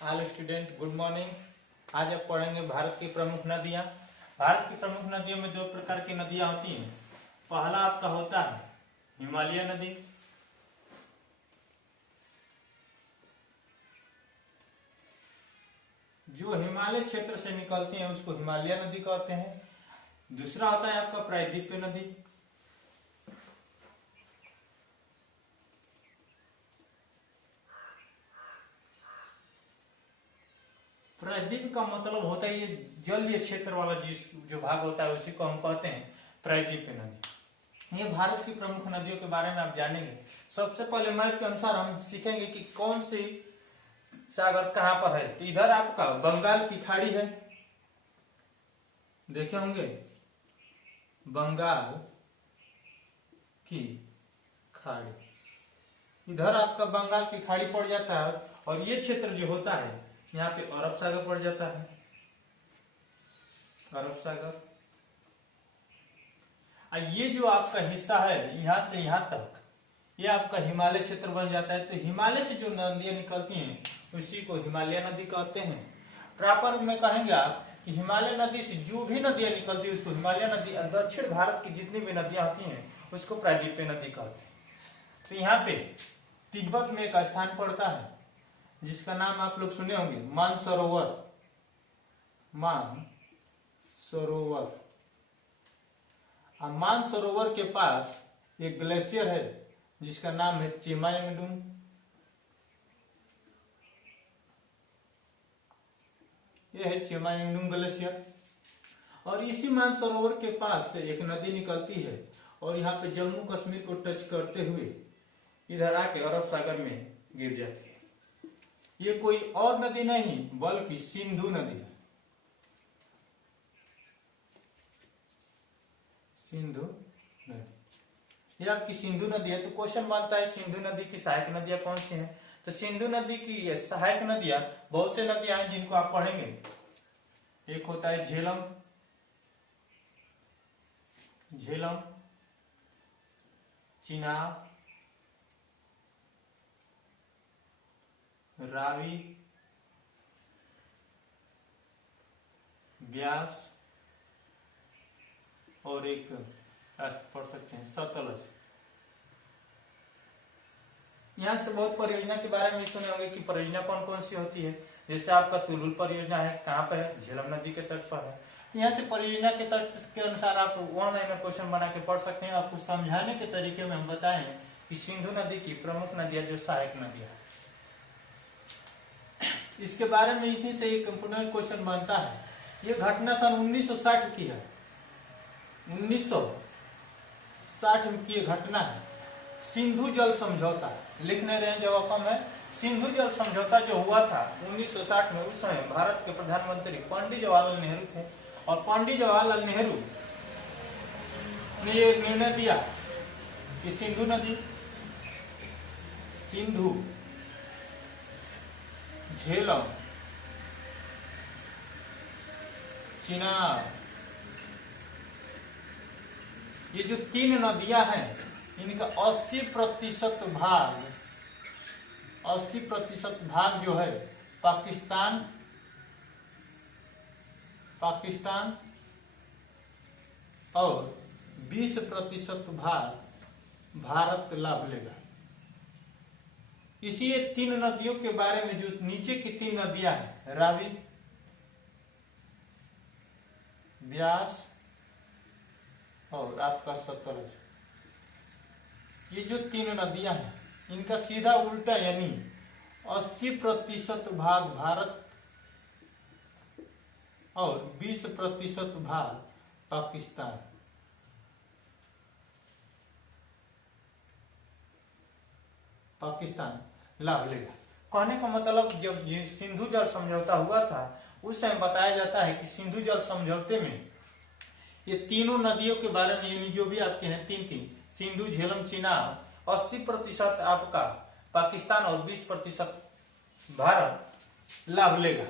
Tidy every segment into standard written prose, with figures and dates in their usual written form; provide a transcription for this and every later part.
All student good morning. आज आप पढ़ेंगे भारत की प्रमुख नदियां। भारत की प्रमुख नदियों में दो प्रकार की नदियां होती हैं। पहला आपका होता है हिमालय नदी, जो हिमालय क्षेत्र से निकलती हैं उसको हिमालय नदी कहते हैं। दूसरा होता है आपका प्रायद्वीपीय नदी। प्रायद्वीप का मतलब होता है ये जलीय क्षेत्र वाला जो भाग होता है उसी को हम कहते हैं प्रायद्वीपीय नदी। ये भारत की प्रमुख नदियों के बारे में आप जानेंगे। सबसे पहले मैप के अनुसार हम सीखेंगे कि कौन सी सागर कहां पर है। तो इधर आपका बंगाल की खाड़ी है, देखे होंगे बंगाल की खाड़ी। इधर आपका बंगाल की खाड़ी पड़ जाता है और ये क्षेत्र जो होता है यहाँ पे अरब सागर पड़ जाता है, अरब सागर। और ये जो आपका हिस्सा है यहाँ से यहाँ तक ये आपका हिमालय क्षेत्र बन जाता है। तो हिमालय से जो नदियां निकलती हैं उसी को हिमालय नदी कहते हैं। प्रॉपर में कहेंगे आप कि हिमालय नदी से जो भी नदियां निकलती है उसको हिमालय नदी। दक्षिण भारत की जितनी भी नदियां होती हैं उसको प्रायद्वीपीय नदी कहते हैं। तो यहाँ पे तिब्बत में एक स्थान पड़ता है जिसका नाम आप लोग सुने होंगे मानसरोवर। मानसरोवर के पास एक ग्लेशियर है जिसका नाम है चिमायंगडुंग। यह है चिमायंगडुंग ग्लेशियर। और इसी मानसरोवर के पास से एक नदी निकलती है और यहाँ पे जम्मू कश्मीर को टच करते हुए इधर आके अरब सागर में गिर जाती है। ये कोई और नदी नहीं बल्कि सिंधु नदी है। सिंधु नदी ये आपकी सिंधु नदी है। तो क्वेश्चन बनता है सिंधु नदी की सहायक नदियां कौन सी हैं। तो सिंधु नदी की सहायक नदियां बहुत से नदियां हैं जिनको आप पढ़ेंगे। एक होता है झेलम, चिनाब, रावी, ब्यास और एक पढ़ सकते हैं सतलज। यहां से बहुत परियोजना के बारे में सुने होंगे कि परियोजना कौन कौन सी होती है। जैसे आपका तुलुल परियोजना है, कहाँ पर है, झेलम नदी के तट पर है। यहाँ से परियोजना के तट के अनुसार आप ऑनलाइन में क्वेश्चन बना के पढ़ सकते हैं। आपको समझाने के तरीके में हम बताए हैं कि सिंधु नदी की प्रमुख नदियां जो सहायक नदियां, इसके बारे में इसी से एक इंपोर्टेंट क्वेश्चन बनता है। ये घटना सन 1960 की है, 1960 की घटना है। सिंधु जल समझौता लिखने रहे जवाब कम है। सिंधु जल समझौता जो हुआ था 1960 में, उस समय भारत के प्रधानमंत्री पंडित जवाहरलाल नेहरू थे। और पंडित जवाहरलाल नेहरू ने ये निर्णय दिया कि सिंधु नदी, सिंधु, झेलम, चिनाब, ये जो तीन नदियां हैं इनका 80% भाग जो है पाकिस्तान और 20% भाग भारत लाभ लेगा। इसी ये तीन नदियों के बारे में जो नीचे की तीन नदियां हैं रावी, ब्यास और आपका सतलज, ये जो तीन नदियां हैं इनका सीधा उल्टा यानी 80% भाग भारत और 20% भाग पाकिस्तान लाभ लेगा। कहने का मतलब जब सिंधु जल समझौता हुआ था उस समय बताया जाता है कि सिंधु जल समझौते में ये तीनों नदियों के बारे में यानी जो भी आपके हैं तीन सिंधु, झेलम, चिनाब, 80% आपका पाकिस्तान और 20% भारत लाभ लेगा।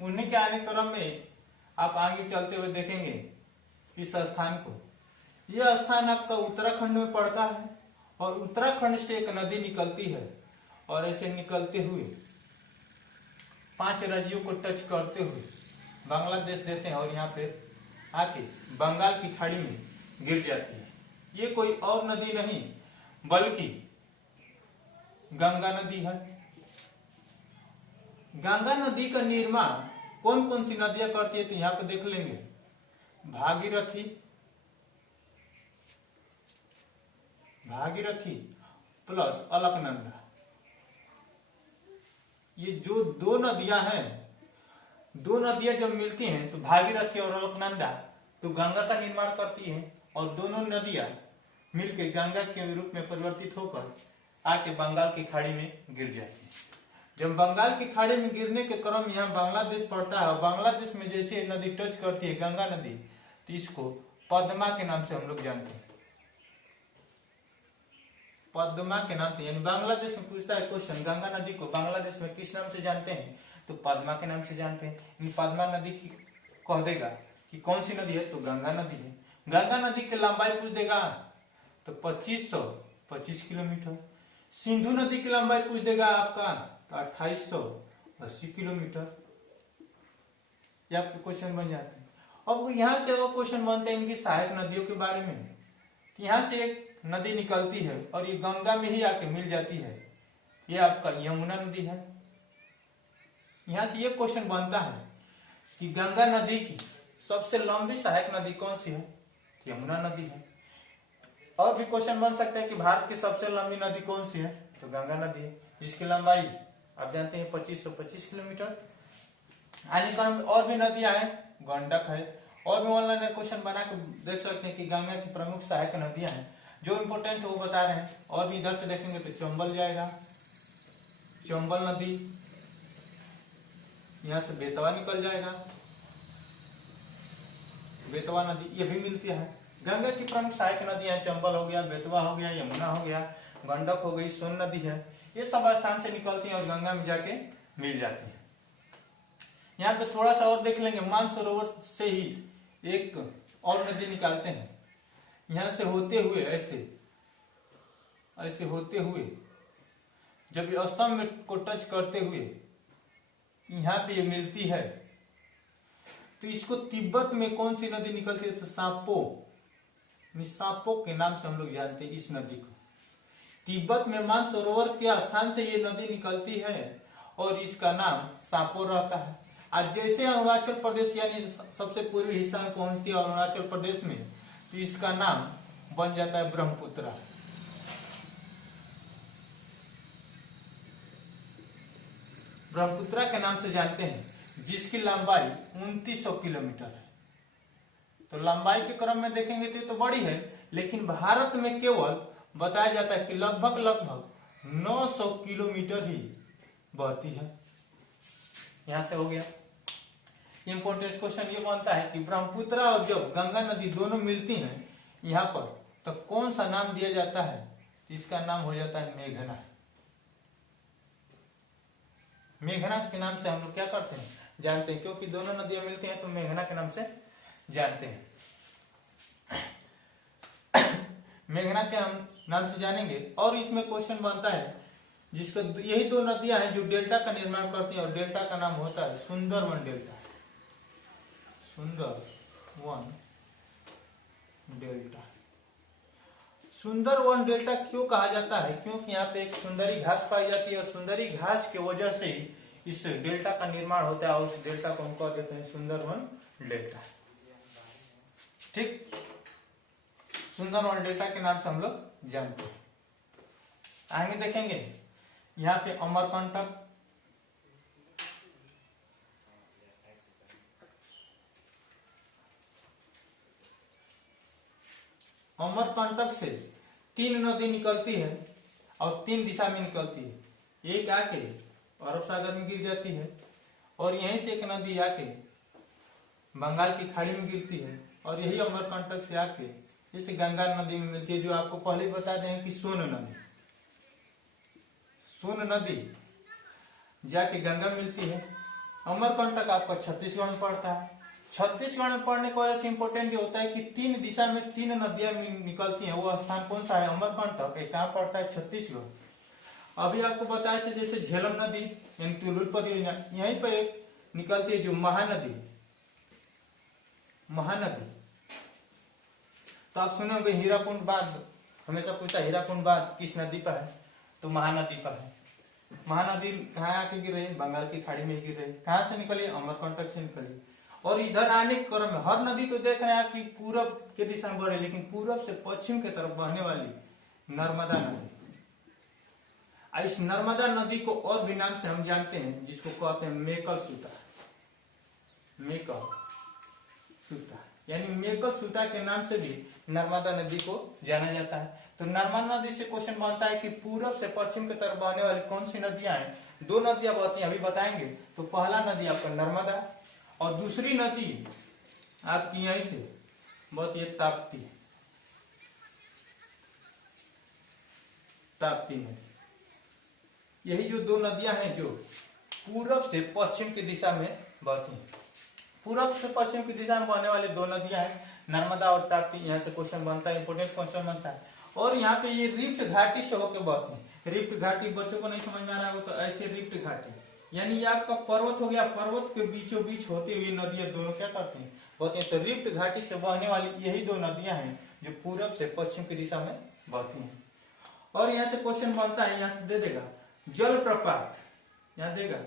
उन्हीं के आने क्रम में आप आगे चलते हुए देखेंगे इस स्थान को। यह स्थान आपका उत्तराखंड में पड़ता है और उत्तराखंड से एक नदी निकलती है और ऐसे निकलते हुए 5 राज्यों को टच करते हुए बांग्लादेश देते हैं और यहाँ पे आके बंगाल की खाड़ी में गिर जाती है। ये कोई और नदी नहीं बल्कि गंगा नदी है। गंगा नदी का निर्माण कौन कौन सी नदियां करती है तो यहाँ पे देख लेंगे। भागीरथी, भागीरथी प्लस अलकनंदा, ये जो दो नदियां हैं, दो नदियां जब मिलती हैं तो भागीरथी और अलकनंदा तो गंगा का निर्माण करती है और दोनों नदियां मिलकर गंगा के रूप में परिवर्तित होकर आके बंगाल की खाड़ी में गिर जाती है। जब बंगाल की खाड़ी में गिरने के क्रम यहाँ बांग्लादेश पड़ता है और बांग्लादेश में जैसे नदी टच करती है गंगा नदी तो इसको पद्मा के नाम से हम लोग जानते हैं। पद्मा के नाम से, यानी बांग्लादेश में पूछता है क्वेश्चन गंगा नदी को बांग्लादेश में किस नाम से जानते हैं तो पद्मा के नाम से जानते हैं। यानी पद्मा नदी की कह देगा कि कौन सी नदी है तो गंगा नदी है। गंगा नदी की लंबाई पूछ देगा तो 2525 किलोमीटर। सिंधु नदी की लंबाई पूछ देगा आपका तो 2880 किलोमीटर। ये आपके क्वेश्चन बन जाते हैं। अब यहाँ से वो क्वेश्चन बनते हैं इनकी सहायक नदियों के बारे में। यहाँ से एक नदी निकलती है और ये गंगा में ही आके मिल जाती है, ये आपका यमुना नदी है। यहाँ से ये क्वेश्चन बनता है कि गंगा नदी की सबसे लंबी सहायक नदी कौन सी है, यमुना नदी है। और भी क्वेश्चन बन सकता है कि भारत की सबसे लंबी नदी कौन सी है तो गंगा नदी है, जिसकी लंबाई आप जानते हैं 2525 किलोमीटर। आने क्रम और भी नदियां हैं, गंडक है। और भी ऑनलाइन क्वेश्चन बना के देख सकते हैं कि गंगा की प्रमुख सहायक नदियां हैं जो इंपोर्टेंट है वो बता रहे हैं। और भी इधर से देखेंगे तो चंबल जाएगा, चंबल नदी, यहाँ से बेतवा निकल जाएगा, बेतवा नदी ये भी मिलती है। गंगा की प्रमुख सहायक नदियां चंबल हो गया, बेतवा हो गया, यमुना हो गया, गंडक हो गई, सोन नदी है। ये सब स्थान से निकलती है और गंगा में जाके मिल जाती है। यहाँ पे थोड़ा सा और देख लेंगे, मानसरोवर से ही एक और नदी निकालते हैं। यहाँ से होते हुए ऐसे होते हुए जब ये असम में को टच करते हुए यहाँ पे ये मिलती है तो इसको तिब्बत में कौन सी नदी निकलती है तो सापो, सापो के नाम से हम लोग जानते हैं इस नदी को। तिब्बत में मानसरोवर के स्थान से ये नदी निकलती है और इसका नाम सापो रहता है। आज जैसे अरुणाचल प्रदेश यानी सबसे पूर्वी हिस्सा में पहुंचती है अरुणाचल प्रदेश में तो इसका नाम बन जाता है ब्रह्मपुत्र। ब्रह्मपुत्र के नाम से जानते हैं, जिसकी लंबाई 2900 किलोमीटर है। तो लंबाई के क्रम में देखेंगे तो बड़ी है, लेकिन भारत में केवल बताया जाता है कि लगभग 900 किलोमीटर ही बहती है। यहां से हो गया। इंपोर्टेंट क्वेश्चन ये बनता है कि ब्रह्मपुत्र और जब गंगा नदी दोनों मिलती हैं यहाँ पर तो कौन सा नाम दिया जाता है, इसका नाम हो जाता है मेघना। मेघना के नाम से हम लोग क्या करते हैं जानते हैं, क्योंकि दोनों नदियां मिलती हैं तो मेघना के नाम से जानते हैं। मेघना के नाम से जानेंगे। और इसमें क्वेश्चन बनता है जिसका यही दो नदियां हैं जो डेल्टा का निर्माण करती हैं और डेल्टा का नाम होता है Sundarban delta. Sundarban delta. Sundarban delta क्यों कहा जाता है, क्योंकि यहाँ पे एक सुंदरी घास पाई जाती है और सुंदरी घास की वजह से इस डेल्टा का निर्माण होता है और उस डेल्टा को हम कह देते हैं सुंदरवन डेल्टा। ठीक, सुंदरवन डेल्टा के नाम से हम लोग जानते हैं। आगे देखेंगे यहाँ पे अमरकंटक, अमरकंटक से 3 नदी निकलती है और 3 दिशा में निकलती है। एक आके अरब सागर में गिर जाती है और यहीं से एक नदी आके बंगाल की खाड़ी में गिरती है और यही अमरकंटक से आके इस गंगा नदी में मिलती है, जो आपको पहले बता दें कि सोन नदी। सोन नदी जाके गंगा मिलती है। अमरकंटक आपका छत्तीसगढ़ में पड़ता है। छत्तीसगढ़ में पढ़ने की वजह से इंपोर्टेंट ये होता है कि 3 दिशा में 3 नदियां निकलती हैं। वो स्थान कौन सा है, अमरकंटक। कहाँ पड़ता है, छत्तीसगढ़। अभी आपको बताया था जैसे झेलम नदी यानी तुलुल परियोजना, यहीं पे निकलती है जो महानदी। तो आप सुने होंगे हीराकुंड बांध, हमेशा पूछता हीराकुंड बांध किस नदी पर है, तो महानदी पर है। महानदी कहाँ आके गिर रही है? बंगाल की खाड़ी में गिर रही है। कहाँ से निकली? अमरकंटक से निकली। और इधर आने के क्रम में हर नदी तो देख रहे हैं आपकी पूरब के दिशा में बढ़ रही, लेकिन पूरब से पश्चिम की तरफ बहने वाली नर्मदा नदी। इस नर्मदा नदी को और भी नाम से हम जानते हैं, जिसको कहते हैं मेकल सूता, यानी मेकल सूता के नाम से भी नर्मदा नदी को जाना जाता है। तो नर्मदा नदी से क्वेश्चन बनता है कि पूरब से पश्चिम की तरफ बहने वाली कौन सी नदियां हैं? 2 नदियां बहती हैं, अभी बताएंगे। तो पहला नदी आपका नर्मदा, और दूसरी नदी आपकी यहीं से बहती है ताप्ती नदी। यही जो 2 नदियां हैं जो पूरब से पश्चिम की दिशा में बहती हैं। पूरब से पश्चिम की दिशा में बहने वाली 2 नदियां हैं, नर्मदा और ताप्ती। यहाँ से क्वेश्चन बनता है, इंपोर्टेंट क्वेश्चन बनता है। और यहाँ पे ये रिफ्ट घाटी से होकर बहती है। रिफ्ट घाटी बच्चों को नहीं समझ में आ रहा हो तो ऐसे रिफ्ट घाटी, यानी ये आपका पर्वत हो गया, पर्वत के बीचों बीच होती हुई नदियां दोनों क्या करती हैं? बहती हैं। तो रिफ्ट घाटी से बहने वाली यही 2 नदियां हैं जो पूरब से पश्चिम की दिशा में बहती हैं। और यहाँ से क्वेश्चन बनता है, यहाँ से दे देगा जलप्रपात, यहाँ देगा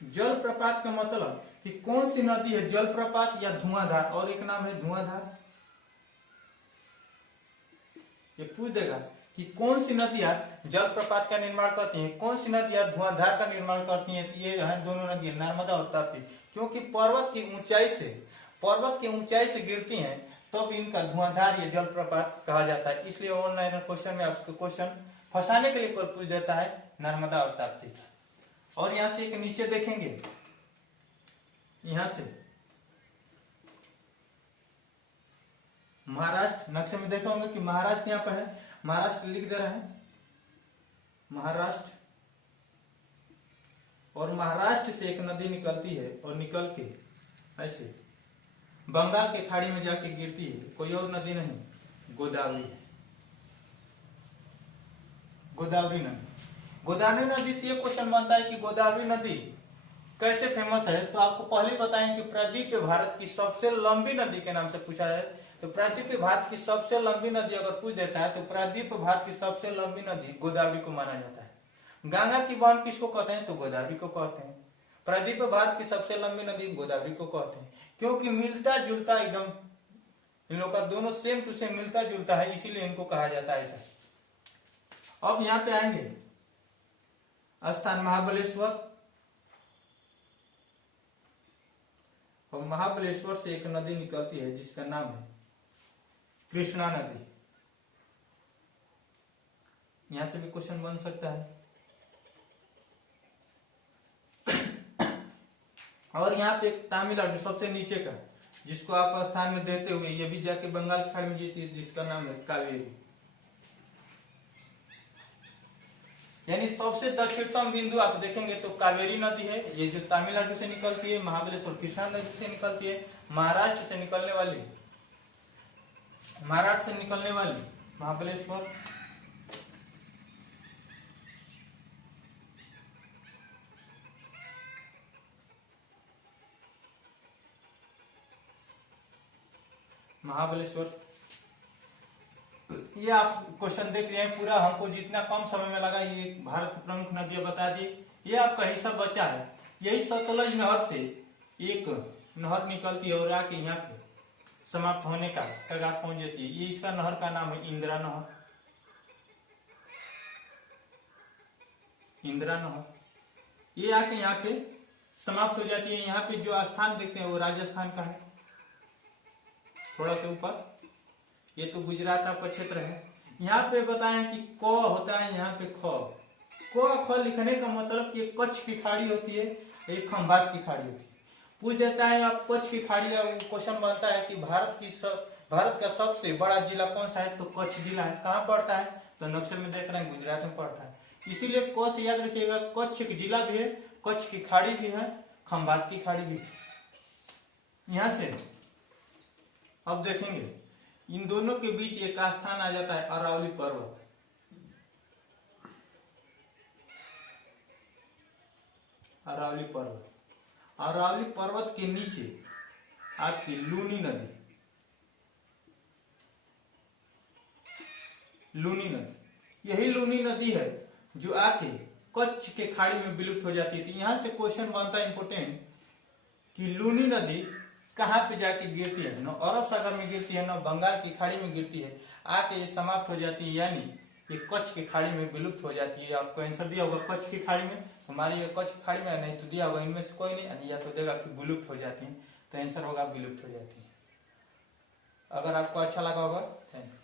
जलप्रपात का मतलब कि कौन सी नदी है, जलप्रपात या धुआंधार, और एक नाम है धुआंधार। ये पूछ देगा कि कौन सी नदियां जलप्रपात का निर्माण करती हैं, कौन सी नदियां धुआंधार का निर्माण करती हैं। तो ये है दोनों नदियां, नर्मदा और ताप्ती। क्योंकि पर्वत की ऊंचाई से गिरती हैं, तब इनका धुआंधार या जलप्रपात कहा जाता है। इसलिए ऑनलाइन क्वेश्चन में आपको क्वेश्चन फंसाने के लिए कोई पूछ देता है नर्मदा और ताप्ती। और यहां से एक नीचे देखेंगे, यहां से महाराष्ट्र, नक्शे में देखे होंगे कि महाराष्ट्र यहाँ पर है, महाराष्ट्र लिख दे रहे हैं, महाराष्ट्र। और महाराष्ट्र से एक नदी निकलती है और निकल के ऐसे बंगाल के खाड़ी में जाके गिरती है। कोई और नदी नहीं, गोदावरी है। गोदावरी नदी से ये क्वेश्चन बनता है कि गोदावरी नदी कैसे फेमस है। तो आपको पहले बताएं कि प्रायद्वीप भारत की सबसे लंबी नदी के नाम से पूछा है। तो प्रायद्वीप भारत की सबसे लंबी नदी अगर पूछ देता है तो प्रायद्वीप भारत की सबसे लंबी नदी गोदावरी को माना जाता है। गंगा की बहन किसको कहते हैं? तो गोदावरी को कहते हैं। प्रायद्वीप भारत की सबसे लंबी नदी गोदावरी को कहते हैं, क्योंकि मिलता जुलता एकदम इन लोग का दोनों सेम टू सेम मिलता जुलता है, इसीलिए इनको कहा जाता है ऐसा। अब यहाँ पे आएंगे स्थान महाबलेश्वर, और महाबलेश्वर से एक नदी निकलती है जिसका नाम है कृष्णा नदी। यहां से भी क्वेश्चन बन सकता है। और यहाँ पे एक तमिलनाडु सबसे नीचे का, जिसको आप स्थान में देते हुए ये भी जाके बंगाल की खाड़ी में जीती है, जिसका नाम है कावेरी। यानी सबसे दक्षिणतम बिंदु आप देखेंगे तो कावेरी नदी है, ये जो तमिलनाडु से निकलती है। महाबलेश्वर कृष्णा नदी से निकलती है। महाराष्ट्र से निकलने वाली महाबलेश्वर, ये आप क्वेश्चन देख रहे हैं पूरा। हमको जितना कम समय में लगा ये भारत की प्रमुख नदियां बता दी। ये आपका हिस्सा बचा है, यही सतलज नहर से एक नहर निकलती है और आके यहाँ पे समाप्त होने का कगार पहुंच जाती है। ये इसका नहर का नाम है इंदिरा नहर। ये आके यहाँ पे समाप्त हो जाती है। यहाँ पे जो स्थान देखते हैं वो राजस्थान का है, थोड़ा सा ऊपर। ये तो गुजरात आपका क्षेत्र है। यहाँ पे बताएं कि क होता है, यहाँ पे ख। ख लिखने का मतलब कि कच्छ की खाड़ी होती है, एक खंभात की खाड़ी होती है। पूछ देता है आप कच्छ की खाड़ी का क्वेश्चन बनता है कि भारत का सबसे बड़ा जिला कौन सा है? तो कच्छ जिला है। कहाँ पड़ता है? तो नक्शे में देख रहे हैं गुजरात में पड़ता है। इसीलिए क से याद रखिएगा, कच्छ एक जिला भी है, कच्छ की खाड़ी भी है, खंभात की खाड़ी भी है। यहाँ से अब देखेंगे इन दोनों के बीच एक स्थान आ जाता है अरावली पर्वत। अरावली पर्वत। अरावली पर्वत के नीचे आपकी लूनी नदी, लूनी नदी, यही लूनी नदी है जो आके कच्छ के खाड़ी में विलुप्त हो जाती थी। यहां से क्वेश्चन बनता है इंपोर्टेंट कि लूनी नदी कहाँ पे जाके गिरती है, न अरब सागर में गिरती है, न बंगाल की खाड़ी में गिरती है, आके ये समाप्त हो जाती है, यानी ये कच्छ की खाड़ी में विलुप्त हो जाती है। आपको आंसर दिया होगा कच्छ की खाड़ी में, हमारी ये कच्छ की खाड़ी में, नहीं तो दिया होगा इनमें से कोई नहीं, या तो देगा कि विलुप्त हो जाती है, तो आंसर होगा विलुप्त हो जाती है। अगर आपको अच्छा लगा होगा, थैंक यू।